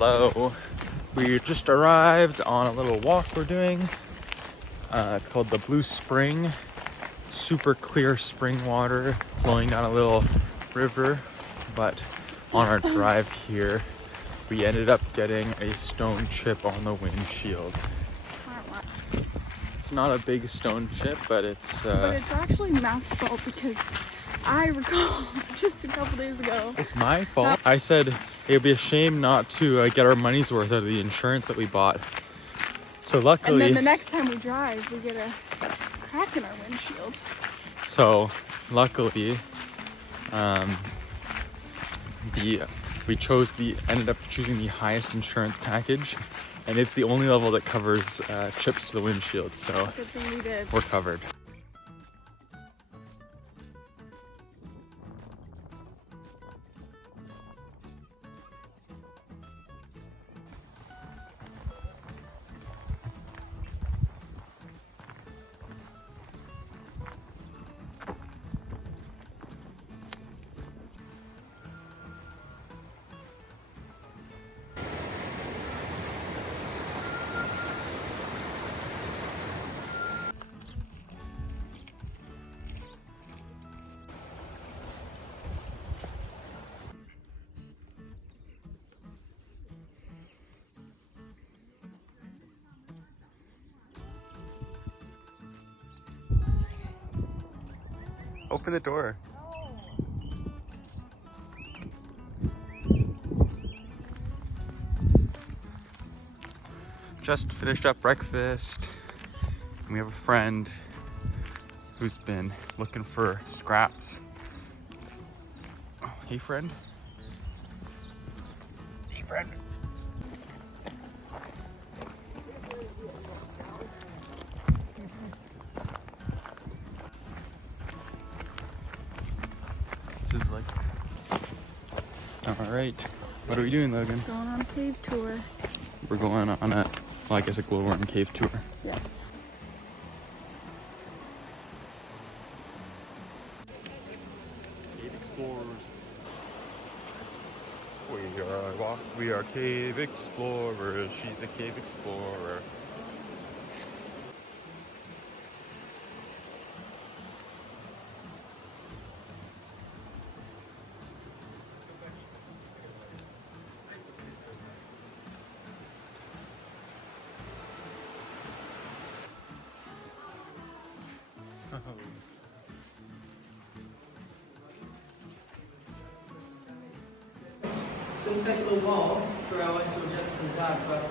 Hello. We just arrived on a little walk we're doing. It's called the Blue Spring. Super clear spring water flowing down a little river. But on our drive here, we ended up getting a stone chip on the windshield. It's not a big stone chip, but it's actually Matt's fault because I recall just a couple days ago. It's my fault. I said it would be a shame not to get our money's worth out of the insurance that we bought. So luckily... And then the next time we drive, we get a crack in our windshield. So luckily, we ended up choosing the highest insurance package. And it's the only level that covers chips to the windshield. So good thing we did. We're covered. Open the door. Just finished up breakfast. And we have a friend who's been looking for scraps. Hey, friend. Hey, friend. This is like... Alright. What are we doing, Logan? Going on a cave tour. We're going on a, well, I guess a glowworm cave tour. Yeah. Cave explorers. We are cave explorers. She's a cave explorer. It's going to take a little while for our ice to adjust to the dark, but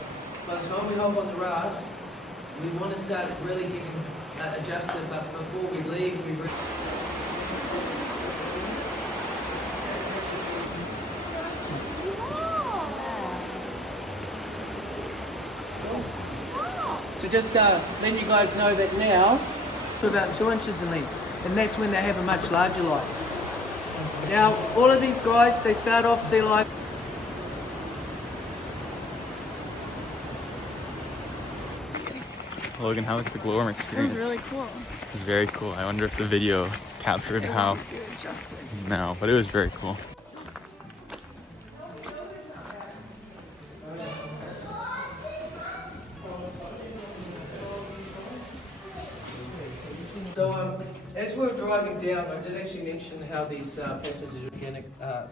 by the time we hop on the raft, we want to start really getting adjusted, but before we leave, So just letting you guys know that now, to about 2 inches in length, and that's when they have a much larger light. Now, all of these guys, they start off their life. Logan, how was the glowworm experience? It was really cool. It was very cool. I wonder if the video captured how... Do it justice. No, but it was very cool. So as we were driving down, I did actually mention how these passages are organic, kind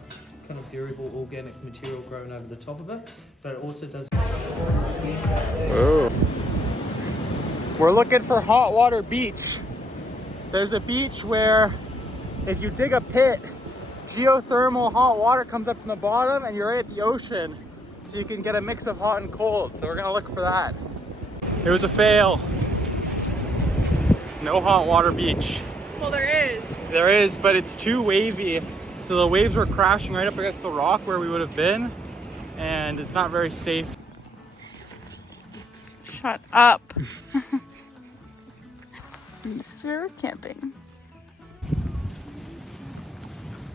of variable organic material grown over the top of it, but it also does... Whoa. We're looking for Hot Water Beach. There's a beach where if you dig a pit, geothermal hot water comes up from the bottom and you're right at the ocean. So you can get a mix of hot and cold. So we're gonna look for that. It was a fail. No Hot Water Beach. Well, there is. There is, but it's too wavy. So the waves were crashing right up against the rock where we would have been. And it's not very safe. Shut up. This is where we're camping.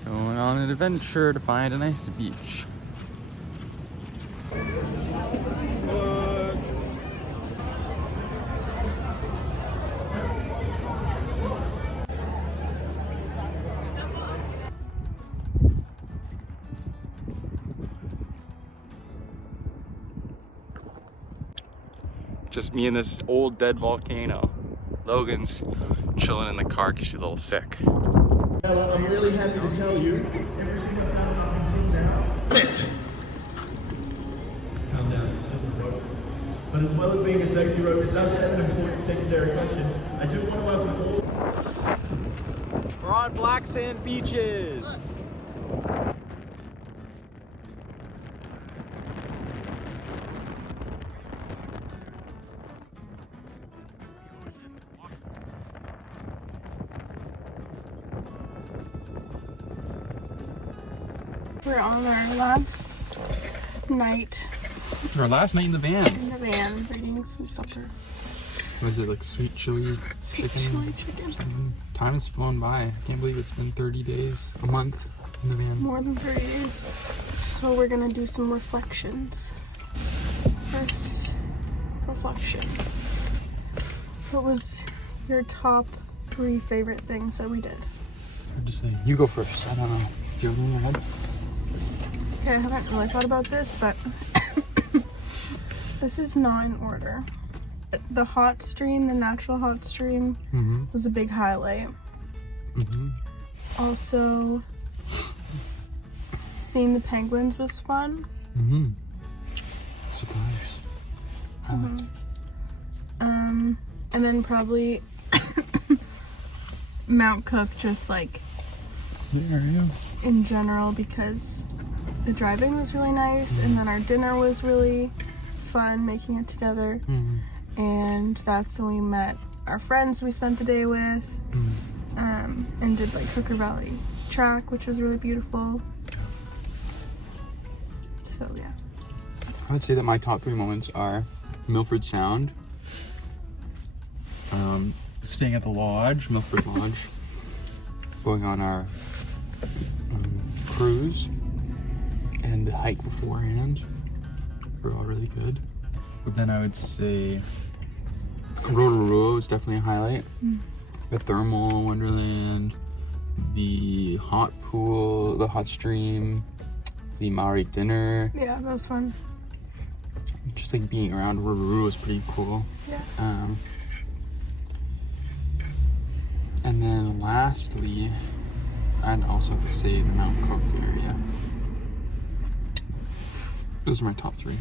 Going on an adventure to find a nice beach. Just me and this old dead volcano. Logan's chilling in the car because she's a little sick. I'm really happy to tell you everything that's happening until now. It. Calm down, it's just a rope. But as well as being a safety rope, it does have an important secondary function. I do want to welcome all. We're on black sand beaches. We're on our last night Our last night in the van. in the van. We're eating some supper. What is it, like sweet chili chicken? Chili chicken. Time has flown by. I can't believe it's been 30 days, a month in the van. More than 30 days. So we're gonna do some reflections. First reflection. What was your top 3 favorite things that we did? Hard to say. You go first. I don't know. Do you have anything in your head? Okay, I haven't really thought about this, but this is not in order. The hot stream, the natural hot stream, was a big highlight. Also, seeing the penguins was fun. Surprise. And then probably Mount Cook, just like There you go. in general, because the driving was really nice, and then our dinner was really fun making it together. And that's when we met our friends we spent the day with, and did like Hooker Valley track, which was really beautiful. So yeah. I would say that my top 3 moments are Milford Sound, staying at the lodge, Milford Lodge, going on our cruise, and the hike beforehand were all really good. But then I would say Rotorua was definitely a highlight. The thermal wonderland, the hot pool, the hot stream, the Maori dinner. Yeah, that was fun. Just like being around Rotorua was pretty cool. Yeah. And then lastly, I'd also have to say the Mount Cook area. Those are my top 3.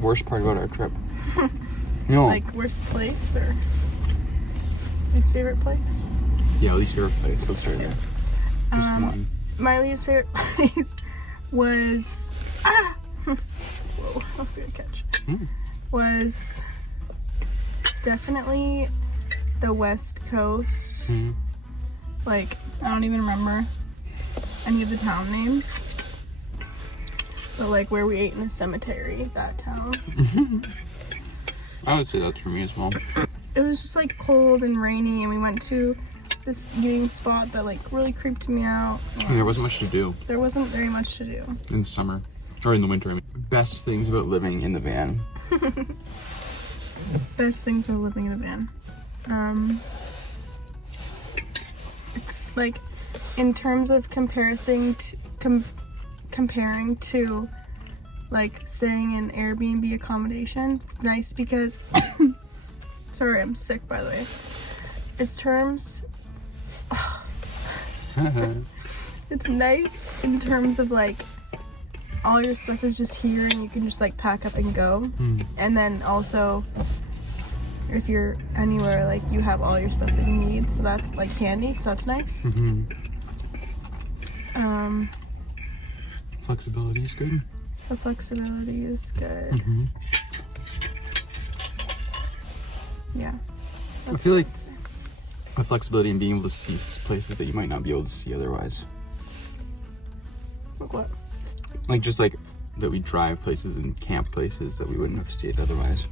Worst part about our trip? No. Like worst place or least favorite place? Yeah, least favorite place. Let's start there. Just one. My least favorite place was whoa, that was a good catch. Was definitely the West Coast. Like, I don't even remember any of the town names. But like where we ate in a cemetery, that town. I would say that's for me as well. It was just like cold and rainy, and we went to this eating spot that like really creeped me out. And there wasn't much to do There wasn't very much to do. in the summer. Or in the winter, I mean. Best things about living in the van. Best things about living in a van. It's like in terms of comparing to like staying in Airbnb accommodation. It's nice because sorry, I'm sick by the way. It's nice in terms of like all your stuff is just here and you can just like pack up and go. And then also if you're anywhere, like you have all your stuff that you need, so that's like handy, so that's nice. Flexibility is good. The flexibility is good. Yeah. I feel like the flexibility in being able to see places that you might not be able to see otherwise. Like what? Like just like that we drive places and camp places that we wouldn't have stayed otherwise.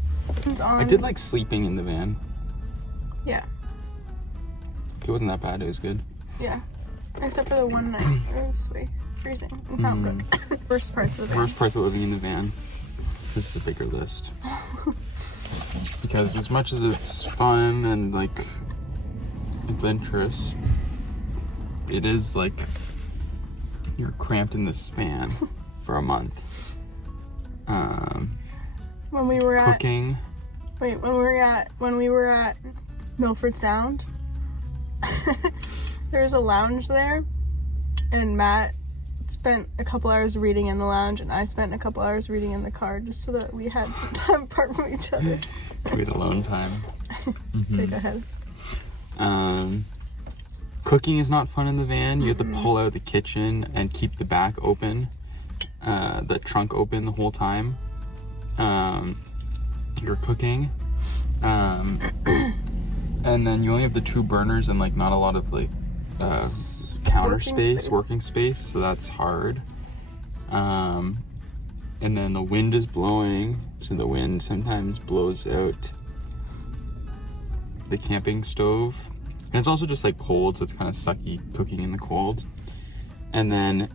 I did like sleeping in the van. Yeah. It wasn't that bad, it was good. Yeah. Except for the one night. It was freezing. Not good. Worst parts of the van. Worst parts of living in the van. This is a bigger list. Because as much as it's fun and like adventurous, it is like you're cramped in this van for a month. When we were at Cooking. Wait, when we were at Milford Sound, there's a lounge there, and Matt spent a couple hours reading in the lounge, and I spent a couple hours reading in the car, just so that we had some time apart from each other. We had alone time. Okay, go ahead. Cooking is not fun in the van. You have to pull out the kitchen and keep the back open, the trunk open the whole time. You're cooking. And then you only have the 2 burners and like not a lot of like working space, so that's hard. And then the wind is blowing, so the wind sometimes blows out the camping stove. And it's also just like cold, so it's kind of sucky cooking in the cold. And then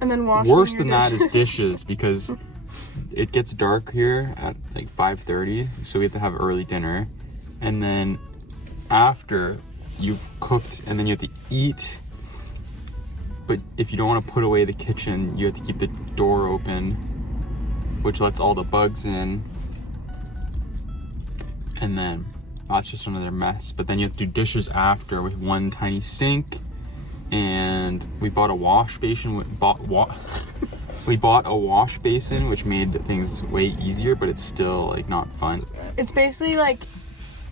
washing worse your than that dishes. is dishes, because it gets dark here at like 5:30, so we have to have early dinner. And then after you've cooked, and then you have to eat. But if you don't want to put away the kitchen, you have to keep the door open, which lets all the bugs in. And then that's just another mess. But then you have to do dishes after with one tiny sink. And we bought a wash basin. We bought a wash basin, which made things way easier, but it's still like not fun. It's basically like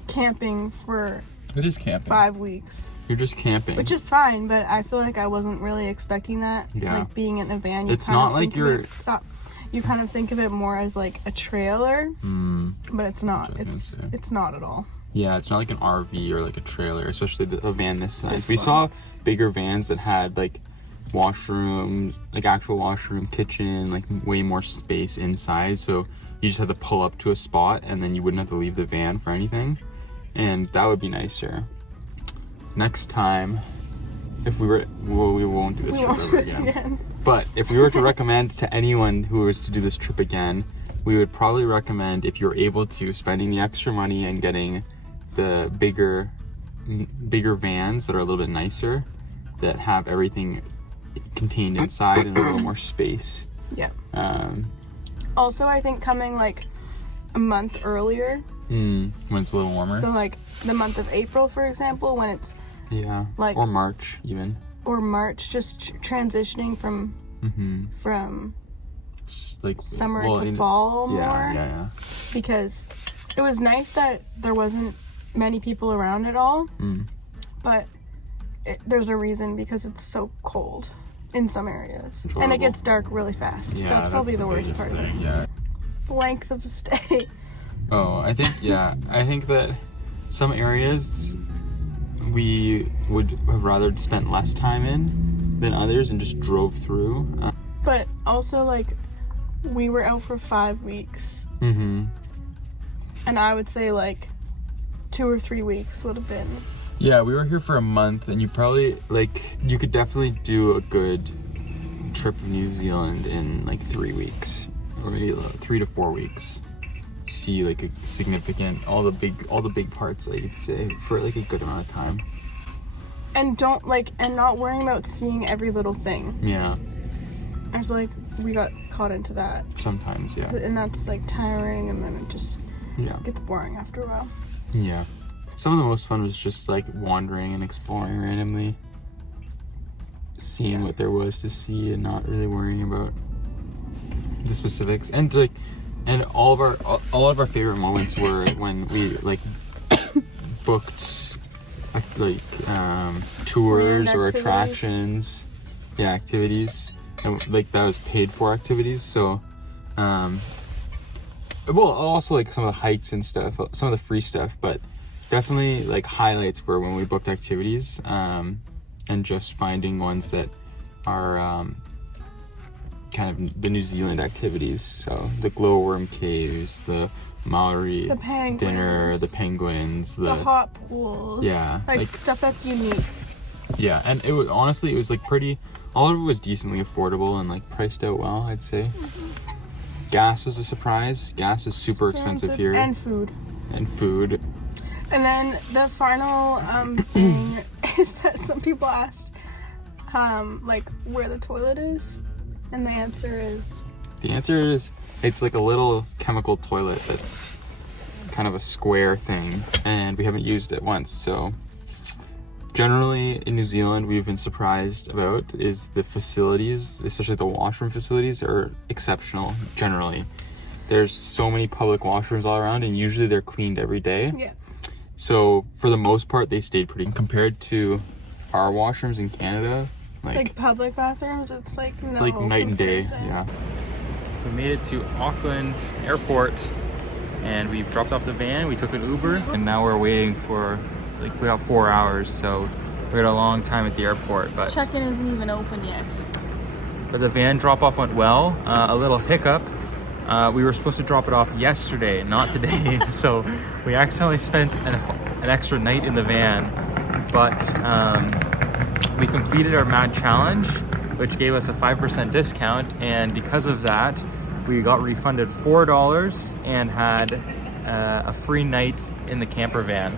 camping for It is camping. 5 weeks, You're just camping. which is fine, but I feel like I wasn't really expecting that. Yeah. Like being in a van, It's kind not of like think of you're- it- You kind of think of it more as like a trailer, but it's not. Which I was gonna say. It's not at all. Yeah, it's not like an RV or like a trailer, especially a van this size. This We one. saw bigger vans that had like washrooms, like actual washroom, kitchen, like way more space inside. So you just had to pull up to a spot and then you wouldn't have to leave the van for anything. And that would be nicer. Next time, if we were, well, we won't do this We trip won't do ever this again. again. But if we were to recommend to anyone who was to do this trip again, we would probably recommend, if you're able to, spending the extra money and getting the bigger vans that are a little bit nicer, that have everything contained inside and a little more space. Yeah. Um, Also, I think coming like a month earlier, when it's a little warmer. so like the month of April, for example, when it's Yeah. like- or March even. or March, just transitioning from It's like summer well, to fall more. Yeah. Because it was nice that there wasn't many people around at all, but there's a reason, because it's so cold in some areas, and horrible. it gets dark really fast. Yeah, that's probably the worst biggest part. thing, yeah. Length of stay. Oh, I think that some areas we would have rather spent less time in than others and just drove through. But also, like, we were out for 5 weeks, And I would say like 2 or 3 weeks would have been. yeah, we were here for a month, and you could definitely do a good trip of New Zealand in like 3 weeks, or maybe 3 to 4 weeks. See like a significant, all the big parts, like you'd say, for like a good amount of time. And not worrying about seeing every little thing. Yeah, I feel like we got caught into that. sometimes, yeah. And that's like tiring, and then it just Yeah. gets boring after a while. Yeah. Some of the most fun was just like wandering and exploring randomly, seeing what there was to see and not really worrying about the specifics. And all of our favorite moments were when we like booked like tours or activities. attractions, activities, and like that was paid for activities. So well, also like some of the hikes and stuff, some of the free stuff, but definitely like highlights were when we booked activities, and just finding ones that are kind of the New Zealand activities. So the glowworm caves, the Maori The penguins. dinner, the penguins, The hot pools. Yeah, Like like- stuff that's unique. yeah, and it was honestly, it was like pretty, all of it was decently affordable and like priced out well, I'd say. Gas was a surprise. Gas is super expensive here. And food. And food. And then the final thing is that some people asked like where the toilet is, and the answer is The answer is, it's like a little chemical toilet that's kind of a square thing, and we haven't used it once. So generally in New Zealand, we've been surprised about is the facilities, especially the washroom facilities, are exceptional. Generally, there's so many public washrooms all around, and usually they're cleaned every day. Yeah. So for the most part, they stayed pretty compared to our washrooms in Canada. Like public bathrooms, it's like no like night and day. comparison. Yeah. We made it to Auckland Airport, and we've dropped off the van. We took an Uber, and now we're waiting for, like, we got 4 hours, so we had a long time at the airport. But Check-in isn't even open yet. But the van drop-off went well. A little hiccup. We were supposed to drop it off yesterday, not today. So we accidentally spent an extra night in the van. But we completed our Mad Challenge, which gave us a 5% discount. And because of that, we got refunded $4 and had a free night in the camper van.